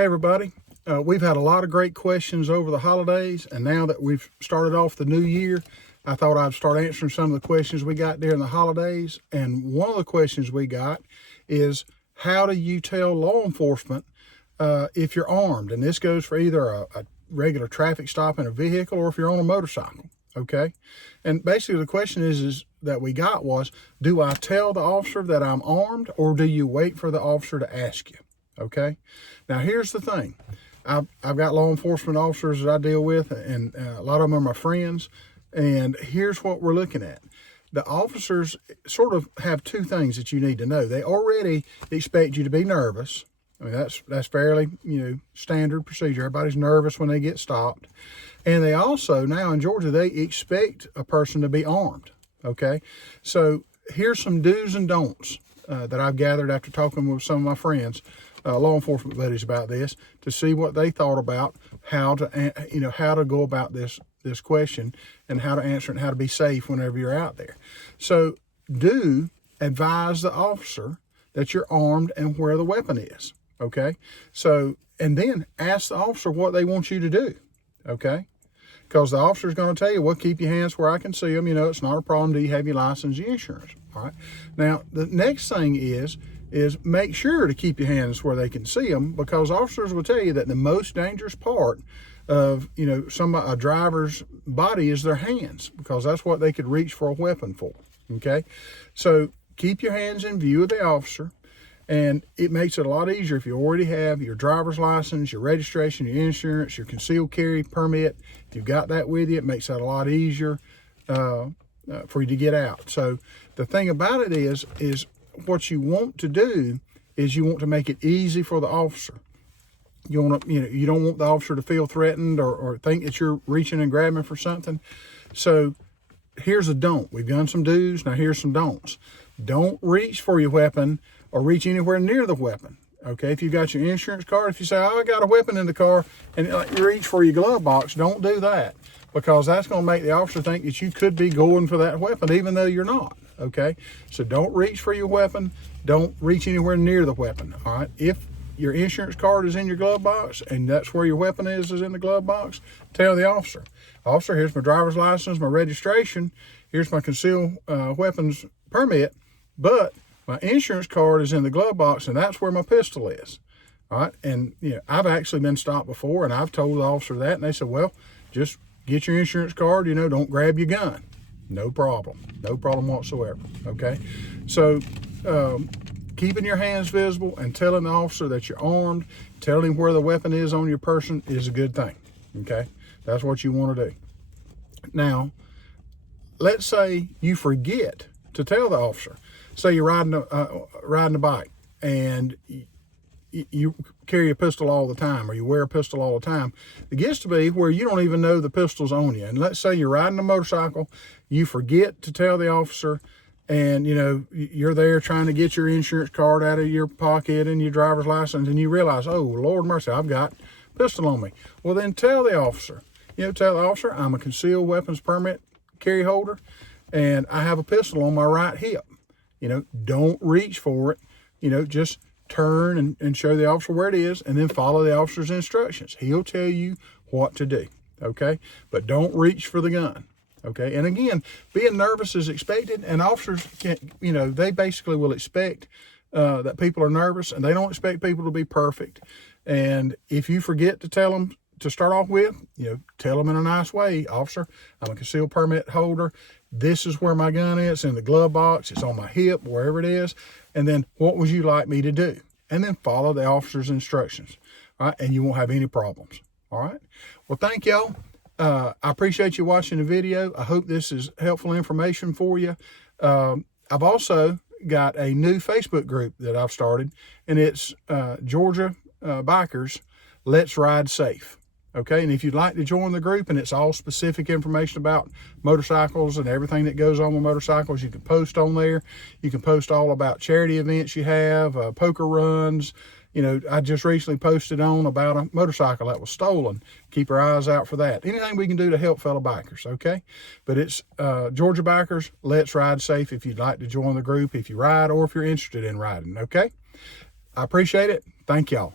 Hey everybody, we've had a lot of great questions over the holidays, and now that we've started off the new year, I thought I'd start answering some of the questions we got during the holidays. And one of the questions we got is, how do you tell law enforcement if you're armed? And this goes for either a regular traffic stop in a vehicle or if you're on a motorcycle, okay? And basically the question is that we got was, do I tell the officer that I'm armed, or do you wait for the officer to ask you? Okay. Now here's the thing. I've got law enforcement officers that I deal with, and a lot of them are my friends. And here's what we're looking at. The officers sort of have two things that you need to know. They already expect you to be nervous. I mean, that's fairly, standard procedure. Everybody's nervous when they get stopped. And they also, now in Georgia, they expect a person to be armed. Okay. So here's some do's and don'ts that I've gathered after talking with some of my friends, law enforcement buddies, about this, to see what they thought about how to go about this question and how to answer it and how to be safe whenever you're out there. So do advise the officer that you're armed and where the weapon is. Okay. So, and then ask the officer what they want you to do. Okay. Because the officer is going to tell you, well, keep your hands where I can see them. It's not a problem. Do you have your license, your insurance? All right. Now, the next thing is make sure to keep your hands where they can see them, because officers will tell you that the most dangerous part of, a driver's body is their hands, because that's what they could reach for a weapon for. Okay. So keep your hands in view of the officer. And it makes it a lot easier if you already have your driver's license, your registration, your insurance, your concealed carry permit. If you've got that with you, it makes that a lot easier for you to get out. So the thing about it is what you want to do is you want to make it easy for the officer. You want to, you don't want the officer to feel threatened or think that you're reaching and grabbing for something. So here's a don't. We've done some do's. Now here's some don'ts. Don't reach for your weapon or reach anywhere near the weapon. Okay, if you've got your insurance card, if you say, oh, I got a weapon in the car, and you reach for your glove box, don't do that, because that's going to make the officer think that you could be going for that weapon, even though you're not. Okay, so don't reach for your weapon. Don't reach anywhere near the weapon. All right, if your insurance card is in your glove box and that's where your weapon is in the glove box, tell the officer, officer, here's my driver's license, my registration, here's my concealed weapons permit, but my insurance card is in the glove box, and that's where my pistol is. All right. And, I've actually been stopped before, and I've told the officer that, and they said, well, just get your insurance card, don't grab your gun. No problem. No problem whatsoever. Okay. So, keeping your hands visible and telling the officer that you're armed, telling him where the weapon is on your person, is a good thing. Okay. That's what you want to do. Now, let's say you forget to tell the officer. Say you're riding a bike and you carry a pistol all the time, or you wear a pistol all the time. It gets to be where you don't even know the pistol's on you. And let's say you're riding a motorcycle, you forget to tell the officer, and you're there trying to get your insurance card out of your pocket and your driver's license, and you realize, oh, Lord mercy, I've got a pistol on me. Well, then tell the officer. Tell the officer, I'm a concealed weapons permit carry holder, and I have a pistol on my right hip. Don't reach for it. Just turn and show the officer where it is, and then follow the officer's instructions. He'll tell you what to do. Okay. But don't reach for the gun. Okay. And again, being nervous is expected, and officers they basically will expect that people are nervous, and they don't expect people to be perfect. And if you forget to tell them to start off with, tell them in a nice way, officer, I'm a concealed permit holder. This is where my gun is. It's in the glove box. It's on my hip, wherever it is. And then, what would you like me to do? And then follow the officer's instructions. All right. And you won't have any problems. All right. Well, thank y'all. I appreciate you watching the video. I hope this is helpful information for you. I've also got a new Facebook group that I've started, and it's Georgia Bikers Let's Ride Safe. Okay, and if you'd like to join the group, and it's all specific information about motorcycles and everything that goes on with motorcycles, you can post on there. You can post all about charity events you have, poker runs. I just recently posted on about a motorcycle that was stolen. Keep your eyes out for that. Anything we can do to help fellow bikers, okay? But it's Georgia Bikers Let's Ride Safe if you'd like to join the group, if you ride or if you're interested in riding, okay? I appreciate it. Thank y'all.